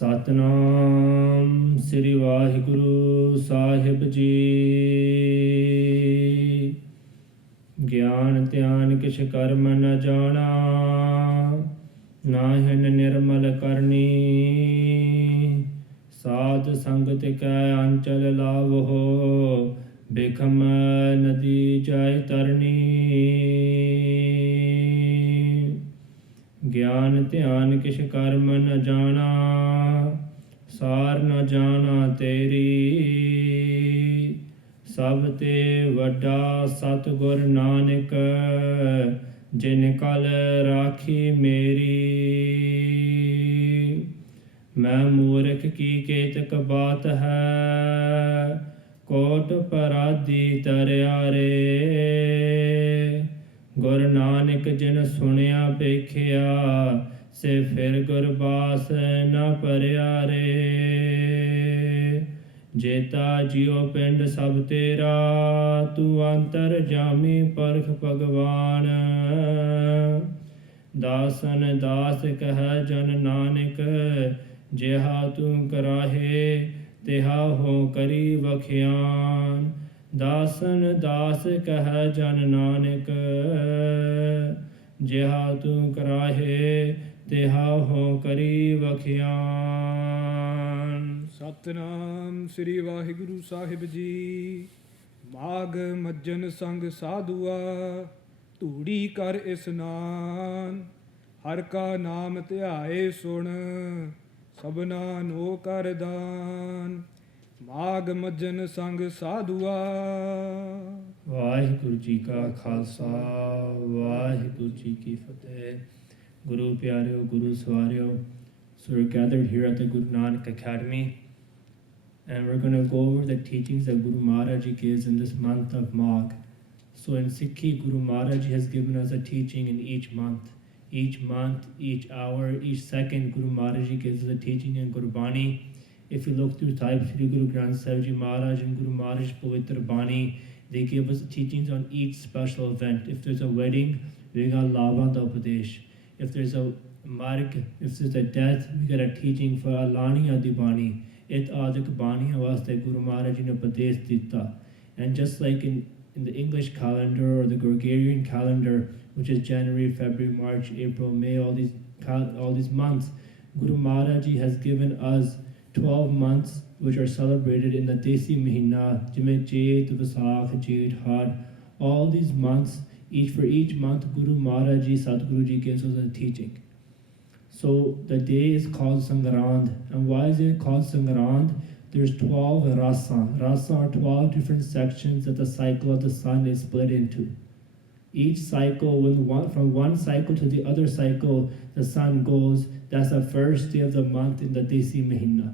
ਸਤਨਾਮ ਸ੍ਰੀ ਵਾਹਿਗੁਰੂ ਸਾਹਿਬ ਜੀ। ਗਿਆਨ ਧਿਆਨ ਕਿਛ ਕਰਮ ਨ ਜਾਣਾ, ਨਾਹਿਨ ਨਿਰਮਲ ਕਰਨੀ। ਸਾਧ ਸੰਗਤ ਕੈ ਅੰਚਲ ਲਾਵਹੁ, ਬਿਖਮ ਨਦੀ ਜਾਇ ਤਰਨੀ। ਗਿਆਨ ਧਿਆਨ ਕਿਛ ਕਰਮ ਨ ਜਾਣਾ, ਸਾਰ ਨ ਜਾਣਾ ਤੇਰੀ। ਸਭ ਤੇ ਵੱਡਾ ਸਤਿਗੁਰ ਨਾਨਕ, ਜਿਨ ਕਲ ਰਾਖੀ ਮੇਰੀ। ਮੈਂ ਮੂਰਖ ਕੀ ਕੇਤਕ ਬਾਤ ਹੈ, ਕੋਟ ਪਰਾਧੀ ਤਰਿਆਰੇ। ਗੁਰ ਨਾਨਕ ਜਿਨ ਸੁਣਿਆ ਵੇਖਿਆ, ਸੇ ਫਿਰ ਗੁਰਬਾਸ ਨ ਭਰਿਆ ਰੇ। ਜੇਤਾ ਜਿਉ ਪਿੰਡ ਸਭ ਤੇਰਾ, ਤੂੰ ਅੰਤਰ ਜਾਮੀ ਪਰਖ ਭਗਵਾਨ। ਦਾਸਨ ਦਾਸ ਕਹਿ ਜਨ ਨਾਨਕ, ਜਿਹਾ ਤੂੰ ਕਰਾਹੇ ਤਿਹਾ ਹੋ ਕਰੀ ਵਖਿਆਨ। ਦਾਸਨ ਦਾਸ ਕਹਿ ਜਨ ਨਾਨਕ, ਜਿਹਾ ਤੂੰ ਕਰਾਹੇ ਤਿਹਾ ਹੋ ਕਰੀ ਵਖਿਆਨ। ਸਤਨਾਮ ਸ੍ਰੀ ਵਾਹਿਗੁਰੂ ਸਾਹਿਬ ਜੀ। ਮਾਗ ਮੱਜਨ ਸੰਗ ਸਾਧੂਆ, ਧੂੜੀ ਕਰ ਇਸਨਾਨ। ਹਰ ਕਾ ਨਾਮ ਧਿਆਏ ਸੁਣ, ਸਭਨਾ ਨੋ ਕਰ ਦਾਨ। ਮਾਗ ਮੱਜਨ ਸੰਗ ਸਾਧੂਆ। ਵਾਹਿਗੁਰੂ ਜੀ ਕਾ ਖਾਲਸਾ, ਵਾਹਿਗੁਰੂ ਜੀ ਕੀ ਫਤਿਹ। ਗੁਰੂ ਪਿਆਰਿਓ, ਗੁਰੂ ਸਵਾਰਿਓ, so we're gathered here at the Guru Nanak Academy, and we're going to go over the teachings that Guru Maharaj Ji gives in this month of Maag. So in Sikhi, Guru Maharaj Ji has given us a teaching in each month. Each month, each hour, each second, Guru Maharaj Ji gives us a teaching in Gurbani. If you look through Sahib Sri Guru Granth Sahib Ji Maharaj and Guru Maharaj Pavitra Bani, they give us teachings on each special event. If there's a wedding, we got Lavanda Upadesh. If there's a Maag, if there's a death, we get a teaching for Alani Adibani. It Adik Bani Avaste Guru Maharaj Ji ne Upadesh Ditta. And just like in the English calendar or the Gregorian calendar, which is January, February, March, April, May, all these months, Guru Maharaj Ji has given us 12 months which are celebrated in the Desi Mahina, Jime Chet, Vaisakh, Jeth, Had. All these months, for each month, Guru Maharaj Ji, Sadhguru Ji gives us a teaching. So the day is called Sangrand. And why is it called Sangrand? There's 12 rasa. Rasa are 12 different sections that the cycle of the sun is split into. Each cycle, from one cycle to the other cycle, the sun goes. That's the first day of the month in the Desi Mahina.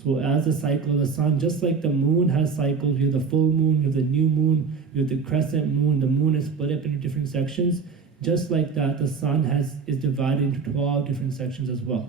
So as the cycle of the sun, just like the moon has cycles, we have the full moon, we have the new moon, we have the crescent moon. The moon is split up into different sections. Just like that, the sun is divided into 12 different sections as well.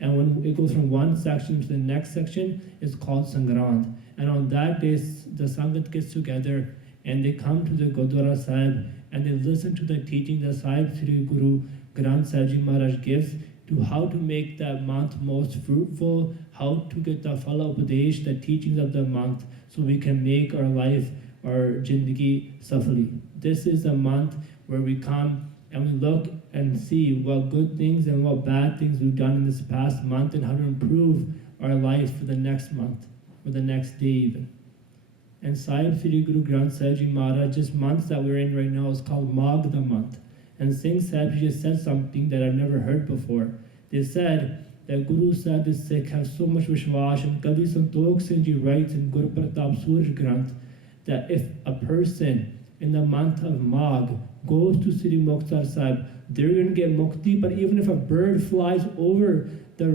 And when it goes from one section to the next section, it's called Sangrand. And on that day, the Sangat gets together and they come to the Gurdwara Sahib and they listen to the teaching that Sahib Sri Guru Granth Sahib Ji Maharaj gives to how to make that month most fruitful, how to get the Phala Upadesh, the teachings of the month, so we can make our life, our Jindagi safali. This is a month where we come and we look and see what good things and what bad things we've done in this past month and how to improve our life for the next month, or the next day even. And Sahib Sri Guru Granth Sahib Ji Maharaj, this month that we're in right now is called Maag the month. And Singh Sahib Ji just said something that I've never heard before. They said that Guru said the Sikh have so much Vishwash, and Kavi Santokh Singh Ji writes in Guru Pratap Suraj Granth that if a person in the month of Maag goes to Sri Mukhtar Sahib, they're going to get mukti. But even if a bird flies over the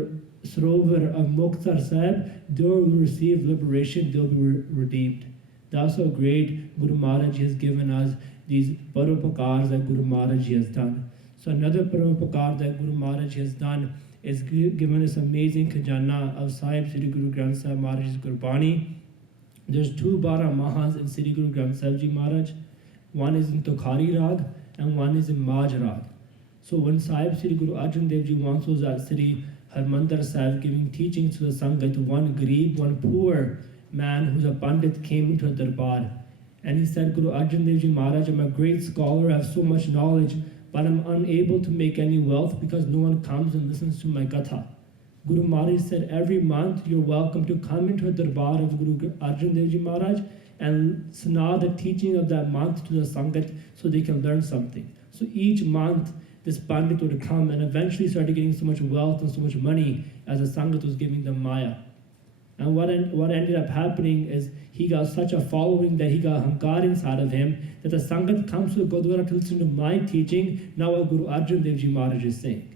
Sarovar of Mukhtar Sahib, they'll receive liberation, they'll be redeemed. That's how great Guru Maharaj has given us these paropakars that Guru Maharaj has done. So another paropakar that Guru Maharaj has done is given us amazing khajana of Sahib Sri Guru Granth Sahib Maharaj's Gurbani. There's 2 Bara Mahas in Sri Guru Granth Sahib Ji Maharaj. One is in Tokhari Rag and one is in Maj Rag. So when Sahib Sri Guru Arjan Dev Ji wants us at Sri Harmandir Sahib giving teachings to the Sangat, one Garib, one poor man who's a Pandit came into a darbar. And he said, Guru Arjan Dev Ji Maharaj, I'm a great scholar, I have so much knowledge, but I'm unable to make any wealth because no one comes and listens to my Katha. Guru Maharaj said, every month you're welcome to come into a darbar of Guru Arjan Dev Ji Maharaj and sana the teaching of that month to the Sangat so they can learn something. So each month this Pandit would come and eventually started getting so much wealth and so much money as the Sangat was giving them Maya. And what ended up happening is he got such a following that he got hankar inside of him that the Sangat comes to the Gurdwara to listen to my teaching, now what Guru Arjan Dev Ji Maharaj is saying.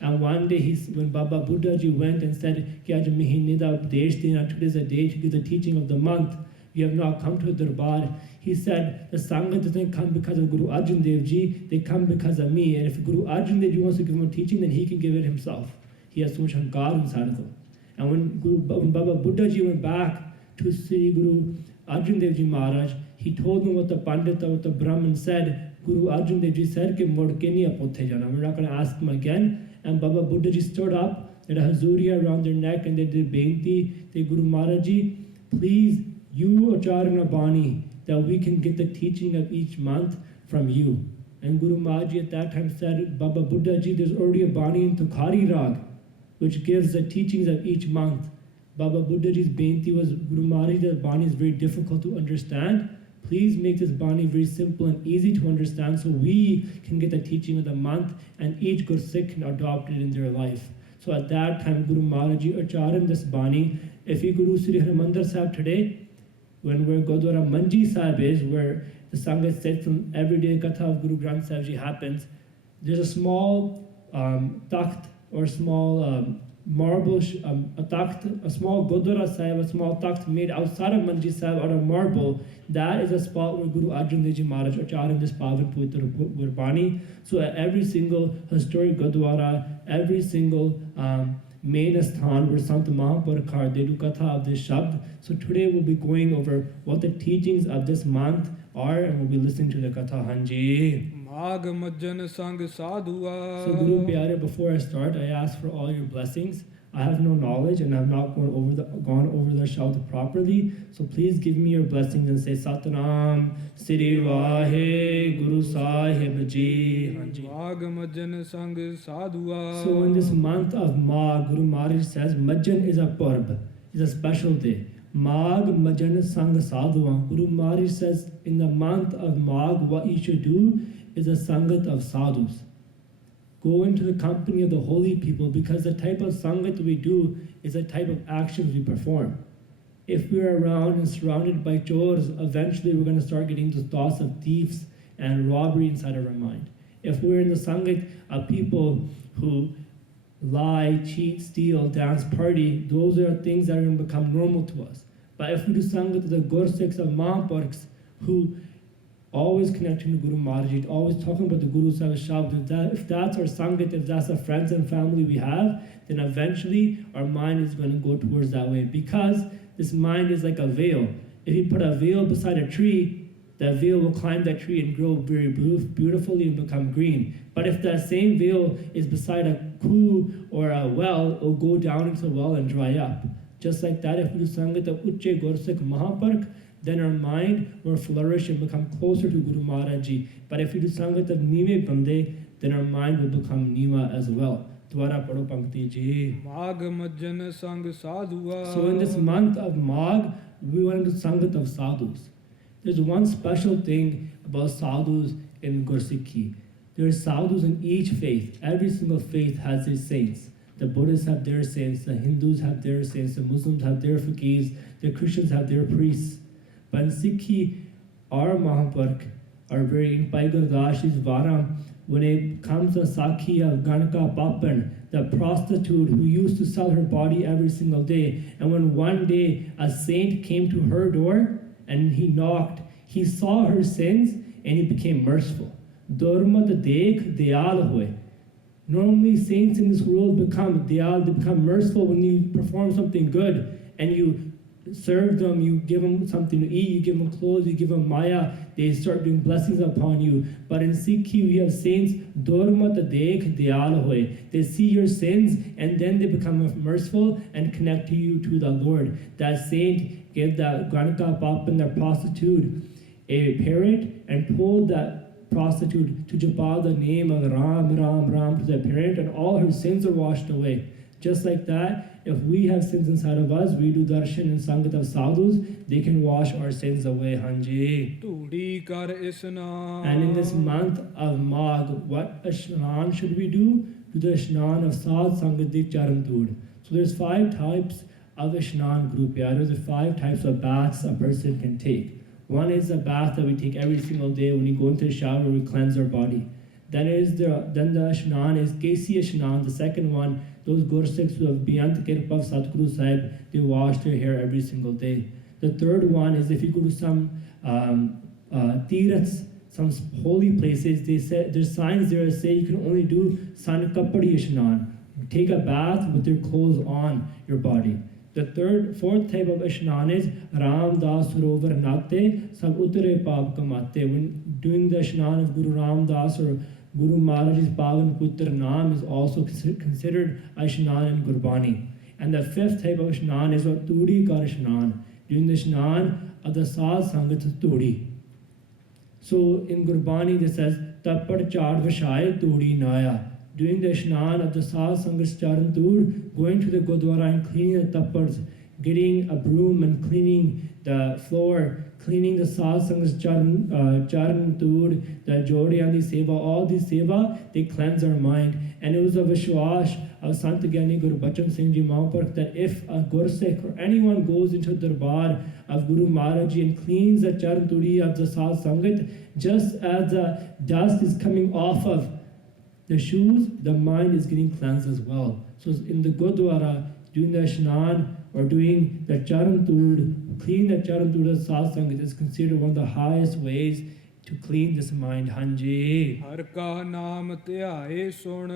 And one day when Baba Buddha Ji went and said, Ki aaj mahine da updesh dena, today is a day to give the teaching of the month, you have not come to a darbar. He said, the Sangat doesn't come because of Guru Arjan Dev Ji, they come because of me. And if Guru Arjan Dev Ji wants to give him a teaching, then he can give it himself. He has so much hankar inside of him. And when Baba Buddha Ji went back to see Guru Arjan Dev Ji Maharaj, he told him what the Pandita, what the Brahmin said. Guru Arjan Dev Ji said, Ke mod ke nahi apothe jana. We're not going to ask him again. And Baba Buddha Ji stood up, they had a hazuriya around their neck, and they did beinti, they Guru Maharaj Ji, please, you acharya bani, that we can get the teaching of each month from you. And Guru Maharaj Ji at that time said, Baba Buddha Ji, there's already a bani in Tukhari Rag, which gives the teachings of each month. Baba Buddha Ji's beinti was, Guru Maharaj, the bani is very difficult to understand. Please make this bani very simple and easy to understand so we can get the teaching of the month and each Gursikh can adopt it in their life. So at that time, Guru Maharaj Ji acharya this bani. If you Guru Sri Harmandir Sahib today, when where Gurdwara Manji Sahib is, where the Sangat said from everyday Katha of Guru Granth Sahib Ji happens, there's a small takht or small marble, a small Gurdwara Sahib, a small takht made outside of Manji Sahib out of marble. That is a spot where Guru Arjan Dev Ji Maharaj acharya this Pavan Pavitra Gurbani. So at every single historic Gurdwara, every single main asthan where Sant Mahaparkar, they do Katha of this Shabd. So today we'll be going over what the teachings of this month are and we'll be listening to the Katha. Hanji. Maag Majan Sang Sadhuaa. So Guru Pyare, before I start, I ask for all your blessings. I have no knowledge and I have not gone over the Shabd properly. So please give me your blessings and say Satnam Sri Vahe Guru Sahib Ji. Maag Majan Sang Sadhuaa. So in this month of Maag, Guru Maharaj says Majan is a parb, is a special day. Maag Majan Sang Sadhuaa. Guru Maharaj says in the month of Maag, what you should do is a Sangat of sadhus. Go into the company of the holy people because the type of Sangat we do is the type of actions we perform. If we're around and surrounded by chores, eventually we're going to start getting the thoughts of thieves and robbery inside of our mind. If we're in the Sangat of people who lie, cheat, steal, dance, party, those are things that are going to become normal to us. But if we do Sangat of the Gursikhs of Mahaparks who always connecting to Guru Maharaj, always talking about the Guru Sahib Shabd, if that's our Sangat, if that's the friends and family we have, then eventually our mind is going to go towards that way. Because this mind is like a veil. If you put a veil beside a tree, that veil will climb that tree and grow very beautifully and become green. But if that same veil is beside a kuh or a well, it will go down into the well and dry up. Just like that, if we do Sangat of Uche Gursikh Mahapark, then our mind will flourish and become closer to Guru Maharaj Ji. But if we do Sangat of Nive Bande, then our mind will become Nima as well. Dwara Pado Pankti Ji. Maag Majan Sang Sadhuaa. So in this month of Maag, we want to do Sangat of sadhus. There's one special thing about sadhus in Gursikhi. There are sadhus in each faith. Every single faith has its saints. The Buddhists have their saints, the Hindus have their saints, the Muslims have their faqirs, the Christians have their priests. But in Sikhi, our Mahapark are very in Paigurdashi's Varam, when it comes to Sakhi of Ganaka Papan, the prostitute who used to sell her body every single day, and when one day a saint came to her door and he knocked, he saw her sins and he became merciful. Durmat dekh dayal hoye. Normally saints in this world become dayal, they become merciful when you perform something good and you serve them, you give them something to eat, you give them clothes, you give them maya, they start doing blessings upon you. But in Sikhi, we have saints, Dormat Dekh Dayal Hoy. They see your sins and then they become merciful and connect to you to the Lord. That saint gave that Granka Papan, the prostitute, a parrot and told that prostitute to japa the name of Ram, Ram, Ram to the parent, and all her sins are washed away. Just like that, if we have sins inside of us, we do darshan and sangat of sadhus, they can wash our sins away, Hanji. ਧੂੜੀ ਕਰ ਇਸਨਾਨ And in this month of Maag, what ashnan should we do? Do the ashnan of Sad Sangat di Charan Tood. So there's 5 types of ashnan, Guru Pyare. There's 5 types of baths a person can take. One is a bath that we take every single day when we go into the shower, we cleanse our body. Then the ashnan is Kesi ashnan, the second one. Those Gursikhs who have beyond the Kirpa of Satguru Sahib, they wash their hair every single day. The third one is if you go to some tirats, some holy places, they say there's signs there that say you can only do san kapadi ashnan. Take a bath with your clothes on your body. The fourth type of ashnan is Ram Das Sarovar Nate Sab Uttare Paap Kamate. When doing the ashnan of Guru Ram Das or Guru Maharaj's Pavan Putra Naam is also considered ashnan and Gurbani. And the fifth type of ashnan is what Tudi Kar ashnan, doing the ashnan of the Sad Sangat Tudi. So in Gurbani it says Tappad Chad Vashai Tudi Naya, doing the ashnan of the Sad Sangat Charan Tud, going to the Gurdwara and cleaning the tappads, getting a broom and cleaning the floor, cleaning the Sad Sangat Charan Tud, the Jodi and the Seva, all these Seva, they cleanse our mind. And it was a Vishwash of Sant Gyani Guru Bachan Singh Ji Mahaprabhu that if a Gursikh or anyone goes into the Darbar of Guru Maharaj Ji and cleans the Charan Tudi of the Sad Sangat, just as the dust is coming off of the shoes, the mind is getting cleansed as well. So in the Gurdwara, doing the ashnan or doing the Charan Tud, clean the Charan Tud of Sad Sangat is considered one of the highest ways to clean this mind, Hanji. ਹਰ ਕਾ ਨਾਮ ਧਿਆਏ ਸੁਣ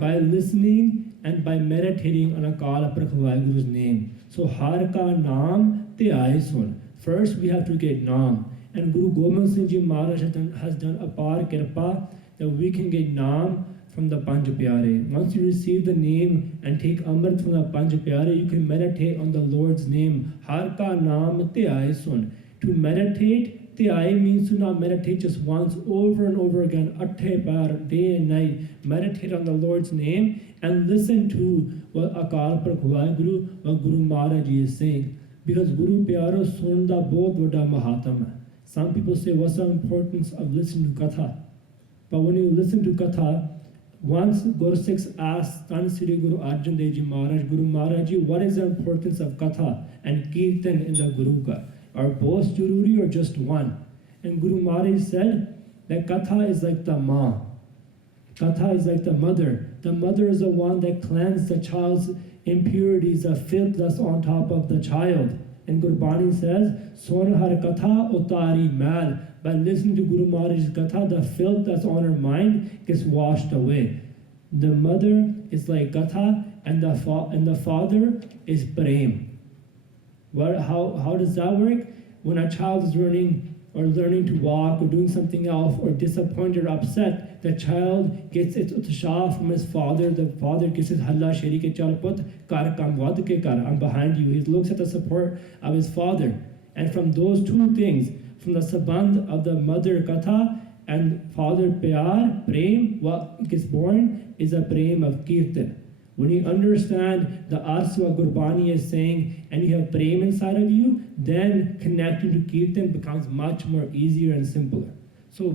By listening and by meditating on Akal Purakh Vaheguru's name. So Har Ka Naam Dhyaye Sun. First we have to get Naam. And Guru Gobind Singh Ji Maharaj has done a par kirpa that we can get Naam from the Panj Pyare. Once you receive the name and take Amrit from the Panj Pyare, you can meditate on the Lord's name. Har Ka Naam Dhyaye Sun. To meditate, Dhyaye means to not meditate just once, over and over again, Atte Par, day and night. Meditate on the Lord's name and listen to what Akal Purakh Vaheguru, what Guru Maharaj Ji is saying. Because Guru Pyaro Sunda Bodh Vada Mahatma. Some people say, what's the importance of listening to Katha? But when you listen to Katha, once Gursikhs asked Tan Sri Guru Arjan Dev Ji Maharaj, Guru Maharaj Ji, what is the importance of Katha and Kirtan in the Guru Ka? Are both Jururi or just one? And Guru Maharaj said that Katha is like the Ma. Katha is like the mother. The mother is the one that cleanses the child's impurities, the filth that's on top of the child. And Gurbani says, Son har Katha utari mal. By listening to Guru Maharaj's Katha, the filth that's on her mind gets washed away. The mother is like Katha, and the father is Prem. How does that work? When a child is learning to walk or doing something else or disappointed or upset, the child gets its utshah from his father. The father gets his halla sheri ke chal put kar kam wad ke kar, I'm behind you. He looks at the support of his father. And from those two things, from the sabandh of the mother Katha and father Pyar, Prem, what gets born is a Prem of Kirtan. When you understand the arts what Gurbani is saying and you have Prem inside of you, then connecting to Kirtan becomes much more easier and simpler. So,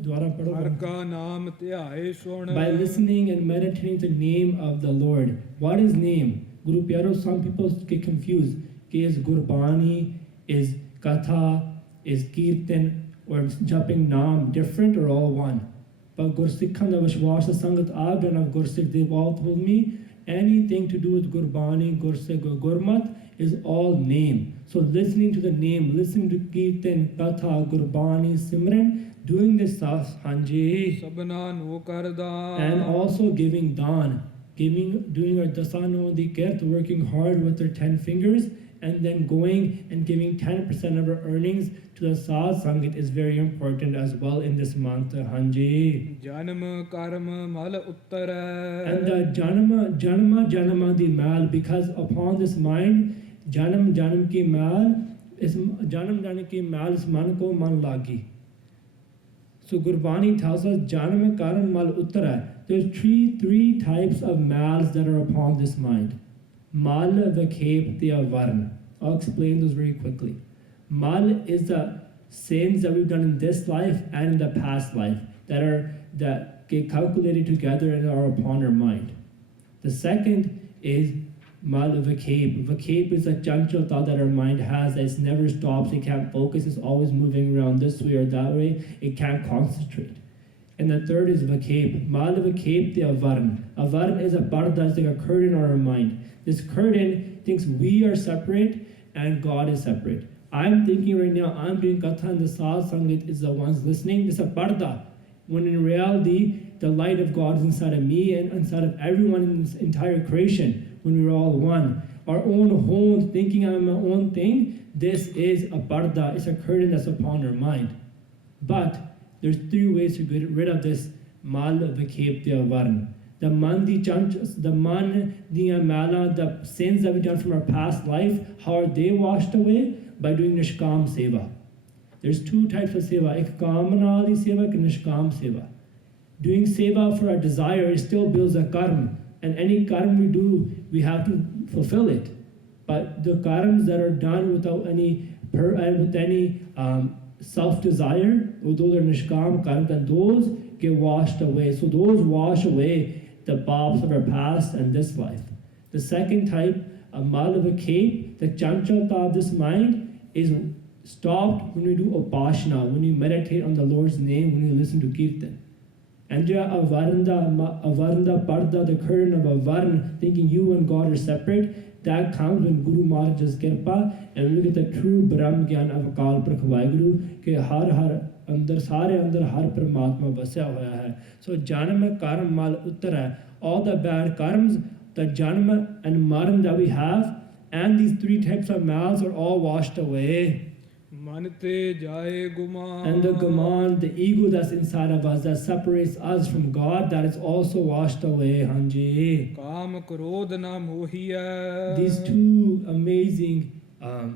ਹਰ ਕਾ ਨਾਮ ਧਿਆਏ ਸੁਣ by listening and meditating the name of the Lord. What is name? Guru Pyaro, some people get confused. Is Gurbani, is Katha, is Kirtan, or Japing Naam different or all one? But Gursikhan, the Vishwas, the Sangat Agran of Gursikh, they've all told me anything to do with Gurbani, Gursikh, or Gurmat is all name. So listening to the name, listening to Kirtan, Katha, Gurbani, Simran, doing this stuff, Hanji. ਸਭਨਾ ਨੂੰ ਕਰਦਾ And also giving dan. doing our dasano di kirt, working hard with their 10 fingers, and then going and giving 10% of our earnings to the Sadh Sangat is very important as well in this month, Hanji. Janam karm mal uttara. And the janama di mal, because upon this mind, janam ki mal is man ko man lagi. So Gurbani tells us janam karm mal uttara. There's three types of mals that are upon this mind. Mal, Vakep, Varna. I'll explain those very quickly. Mal is the sins that we've done in this life and in the past life that get calculated together and are upon our mind. The second is Mal Vakep. Vakep is a chanchal thought that our mind has that never stops, it can't focus, it's always moving around this way or that way, it can't concentrate. And the third is Vakep. Mal Vakep the Avarn. Avarn is a parda, it's like a curtain on our mind. This curtain thinks we are separate and God is separate. I'm thinking right now, I'm doing Katha and the Sadh Sangat is the ones listening. It's a parda. When in reality, the light of God is inside of me and inside of everyone in this entire creation. When we're all one. Our own home, thinking I'm my own thing, this is a parda. It's a curtain that's upon our mind. But there's three ways to get rid of this mal vakep the varn. The man di chanchas, the man di mala, the sins that we've done from our past life, how are they washed away? By doing nishkam seva. There's two types of seva, ek kamanali seva, ek nishkam seva. Doing seva for our desire, it still builds a karma. And any karma we do, we have to fulfill it. But the karmas that are done without any self-desire, those are nishkam karma, and those get washed away. So those wash away the paps of our past and this life. The second type, a mal of a cape, the chanchalta of this mind is stopped when we do upasana, when we meditate on the Lord's name, when we listen to kirtan. And avarnda parda, the curtain of avarn, thinking you and God are separate, that comes when Guru Maharaj's kirpa, and we get the true Brahm Gyan of Akal Prakh Vaheguru, ke har andar sare andar har Paramatma vasya hoya hai. So janam karm mal uttara, all the bad karms, the janam and maran that we have, and these three types of mals are all washed away. Manate jaye guman. And the guman, the ego that's inside of us that separates us from God, that is also washed away, Hanji. Kam krodh na mohiya. These two amazing,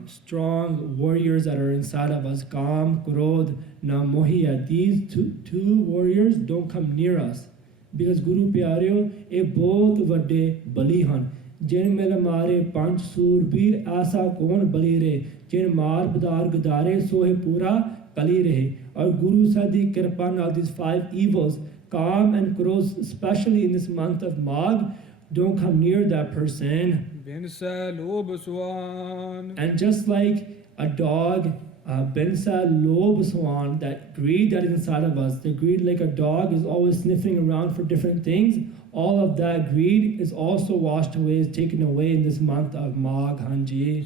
strong warriors that are inside of us, Kam, Krodh, na mohiya. These two warriors don't come near us. Because Guru Pyareo, a both vade balihan. Jin mil mare panch surbir asa kon bali re. Jin mar badar gadare sohe pura kali rehe. Our Guru said the kirpan of these five evils, Kam and Krodh, especially in this month of Maag, don't come near that person. And just like a dog, Bensa Lob Swan, that greed that is inside of us, the greed like a dog is always sniffing around for different things, all of that greed is also washed away, is taken away in this month of Maag, Hanji.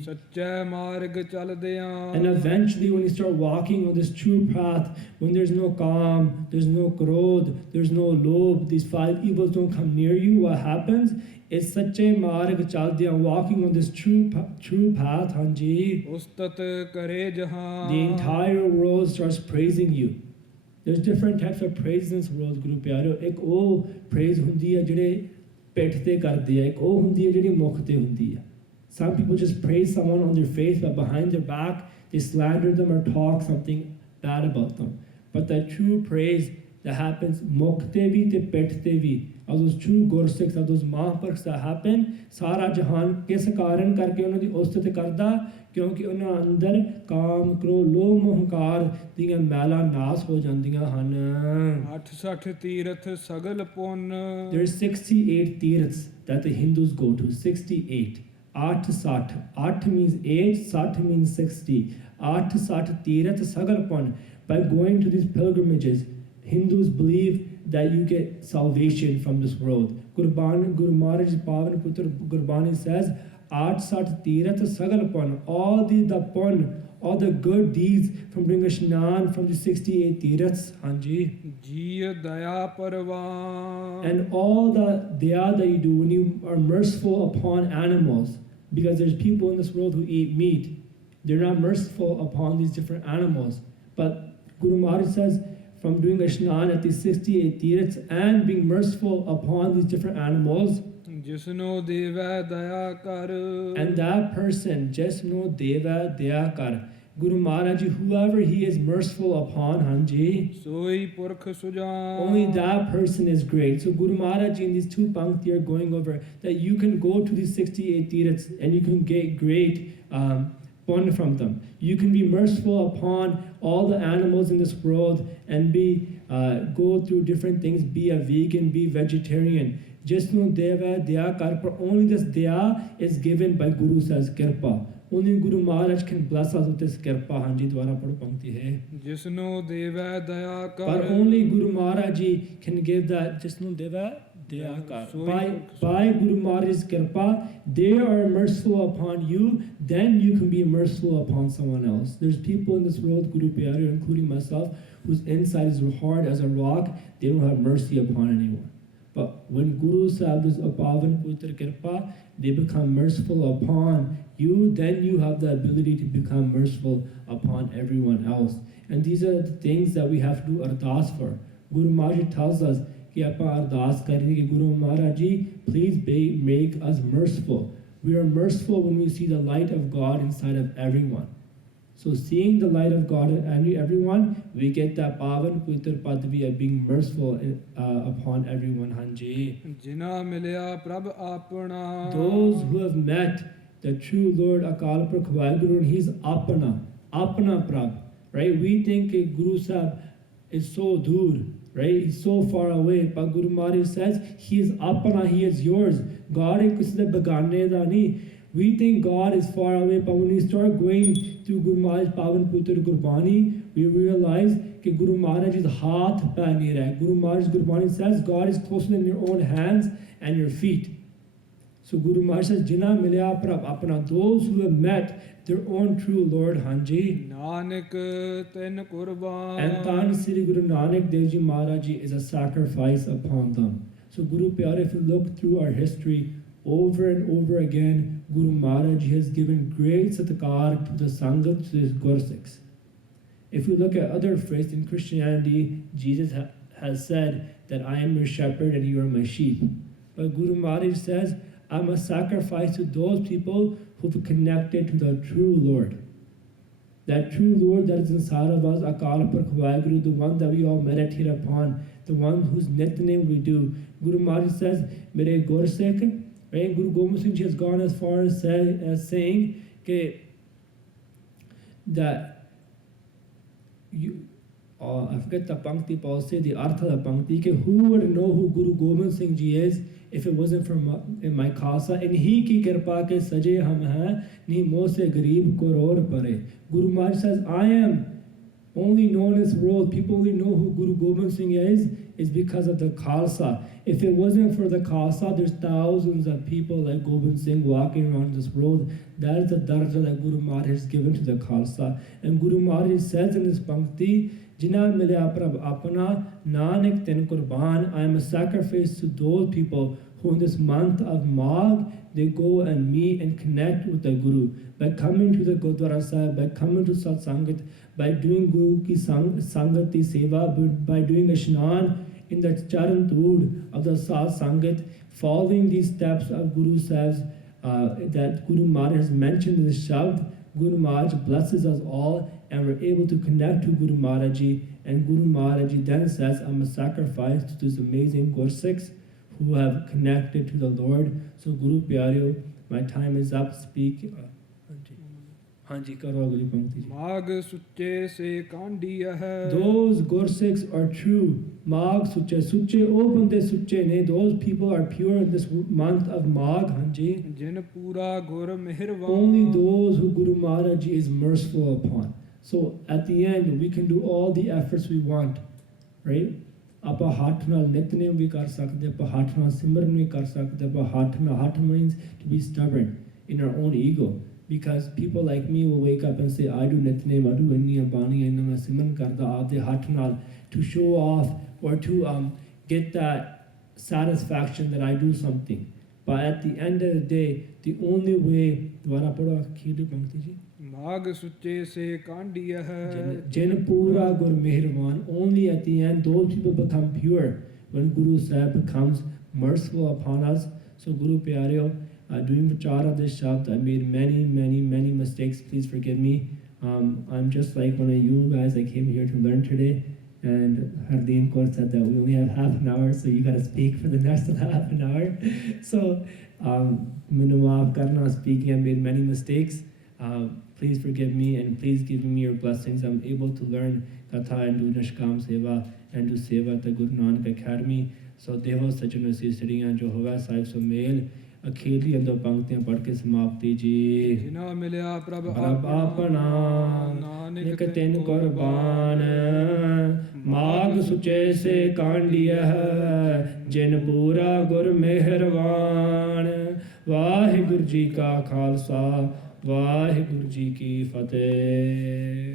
And eventually when you start walking on this true path, when there's no Kam, there's no Krodh, there's no Lob, these five evils don't come near you, what happens? It's such a marg chaldiya, walking on this true path, Hanji. The entire world starts praising you. There's different types of praise in this world, Guru Pyareo. Ek oh praise hundi hai jehde peth te karde hai, ek oh hundi hai jehdi mukh te hundi hai. Some people just praise someone on their face, but behind their back they slander them or talk something bad about them. But that true praise that happens mukh te vi te peth te vi, of those true Gursikhs, of those Mahapurukhs that happen, Sara Jahan kis karan karke unna di ustat karda, kyunki unna andar Kam, Krodh, Lobh, Mohankar diyan mela naas ho jandiyan han. There's 68 tirths that the Hindus go to, 68. 860. 8 means 8, 60 means 60. 860 tirth sagalpon. By going to these pilgrimages, Hindus believe that you get salvation from this world. Guru Maharaj Pavan Putra Gurbani says, Aat Sat Tirat Sagal Pon, all the pon, all the good deeds from doing a Shnan from the 68 Tirats, Hanji. Jiya daya parvan. And all the daya that you do when you are merciful upon animals, because there's people in this world who eat meat, they're not merciful upon these different animals. But Guru Maharaj says, from doing a Shnan at the 68 Tirats and being merciful upon these different animals, Jisno deva daya kar. and that person, Jasno Deva Dayakar, Guru Maharaj, whoever he is merciful upon, Hanji, Soi purkh sujan. only that person is great. So Guru Maharaj in these two pankti are going over that you can go to these 68 Tirats and you can get great pun from them. You can be merciful upon all the animals in this world and be go through different things, be a vegan, be vegetarian. Jisnu Deva Daya Kar, but only this Daya is given by Guru says Kirpa. Only Guru Maharaj can bless us with this Kirpa. Hanji Dwara Padu Pankti hai. Jisno deva daya kar. But only Guru Maharaj ji can give that Jisnu Deva Daya Kar. By Guru Maharaj's Kirpa, they are merciful upon you, then you can be merciful upon someone else. There's people in this world, Guru Pyare, including myself, whose inside is hard as a rock, they don't have mercy upon anyone. But when Guru Sahib is Apavan Putra Kirpa, they become merciful upon you, then you have the ability to become merciful upon everyone else. And these are the things that we have to do ardas for. Guru Maharaj tells us, कि ਆਪਾਂ ਅਰਦਾਸ ਕਰੀਏ ਕਿ Guru Maharaj ji, please make us merciful. We are merciful when we see the light of God inside of everyone. So seeing the light of God in everyone, we get that pavan putra padvi of being merciful upon everyone. Hanji. Jina milya prabh apna. Those who have met the true Lord Akal Purkh Vaheguru, and he's apana prabh, right? We think Guru Sahib is so dur, right? He's so far away. But Guru Maharaj says, he is apana, he is yours. God is kisi de begane da nahi. We think God is far away, but when we start going through Guru Maharaj Pavan Putra Gurbani, we realize that Guru Maharaj's haath pa nahi rahe. Guru Maharaj's Gurbani says God is closer than your own hands and your feet. So Guru Maharaj says, Jina milya prabh apna, those who have met their own true Lord, Hanji. Nanak ten kurban. And Tan Sri Guru Nanak Dev Ji Maharaj Ji is a sacrifice upon them. So Guru Pyare, if you look through our history, over and over again, Guru Maharaj has given great satkar to the Sangat, to his Gursikhs. If you look at other phrases in Christianity, Jesus has said that I am your shepherd and you are my sheep. But Guru Maharaj says, I'm a sacrifice to those people who've connected to the true Lord. That true Lord that is inside of us, Akal Purkh Vaheguru, the one that we all meditate upon, the one whose Nitnem we do. Guru Maharaj says, Mere Gursikh, right? Guru Gobind Singh Ji has gone as far as saying that you, I forget the Pankti, but I'll say the Artha of the Pankti, who would know who Guru Gobind Singh Ji is if it wasn't for my Khalsa? Inhi ki kirpa ke saje hum hai, ni moh se gareeb koror pare. Guru Maharaj says, I am only known in this world, people only know who Guru Gobind Singh is because of the Khalsa. If it wasn't for the Khalsa, there's thousands of people like Gobind Singh walking around this world. That is the daraja that Guru Maharaj has given to the Khalsa. And Guru Maharaj says in this Pankti, Jina milya prabh apna, nanak ten kurban. I am a sacrifice to those people who in this month of Maag, they go and meet and connect with the Guru. By coming to the Gurdwara Sahib, by coming to Sat Sangat, by doing Guru ki Sangati Seva, by doing a Shnan in the Charan Tood of the Sat Sangat, following these steps of Guru Sahib's that Guru Maharaj has mentioned in the Shabd, Guru Maharaj blesses us all and we're able to connect to Guru Maharaj Ji. And Guru Maharaj Ji then says, I'm a sacrifice to these amazing Gursikhs who have connected to the Lord. So Guru Pyareo, my time is up. Speak. Hanji karo agli pankti ji. Maag suche se kandiya hai. Those Gursikhs are true. Maag suche. Suche open de suche ne. Those people are pure in this month of Maag. Hanji. Jin pura gur mehirwan. Only those who Guru Maharaj Ji is merciful upon. So at the end, we can do all the efforts we want, right? Apa haath naal nitnem vi kar sakde, apa haath naal simran vi kar sakde, apa haath means to be stubborn. in our own ego. Because people like me will wake up and say, I do Nitnem, I do Inni Ambani, and I Siman Karda Aadhe Hatnal, to show off or to get that satisfaction that I do something. But at the end of the day, the only way, Dwara Pada Khidu Pankti ji? ਮਾਗ ਸੁੱਚੇ ਸੇ ਕਾਂਡੀਆ ਹੈ Jin Pura Gur Mehirwan, only at the end, those people become pure when Guru Sahib becomes merciful upon us. So Guru Pyareo, doing Vichara this Shabd, I made many mistakes. Please forgive me. I'm just like one of you guys. I came here to learn today, and Hardeem Kaur said that we only have half an hour, so you gotta speak for the next half an hour. So, Minumaaf Karna speaking, I made many mistakes. Please forgive me and please give me your blessings. I'm able to learn Katha and do Nishkam Seva and do Seva at the Guru Nanak Academy. So, Devo Sajano Sisriyan Jo Hova Sahib Sumail. ਅਖੀਰਲੀ ਅੰਦਰ ਪੰਕਤੀਆਂ ਪੜ੍ਹ ਕੇ ਸਮਾਪਤੀ ਜੀ। ਜਿਨਾ ਮਿਲਿਆ ਪ੍ਰਭ ਆਪਣਾ ਨਿਕ ਤਿਨ ਕੁਰਬਾਨ ਮਾਗ ਸੁਚੇ ਸੇ ਕਾਂਡੀਐ ਜਿਨ ਪੂਰਾ ਗੁਰ ਮਿਹਰਵਾਨ। ਵਾਹਿਗੁਰੂ ਜੀ ਕਾ ਖਾਲਸਾ ਵਾਹਿਗੁਰੂ ਜੀ ਕੀ ਫਤਿਹ।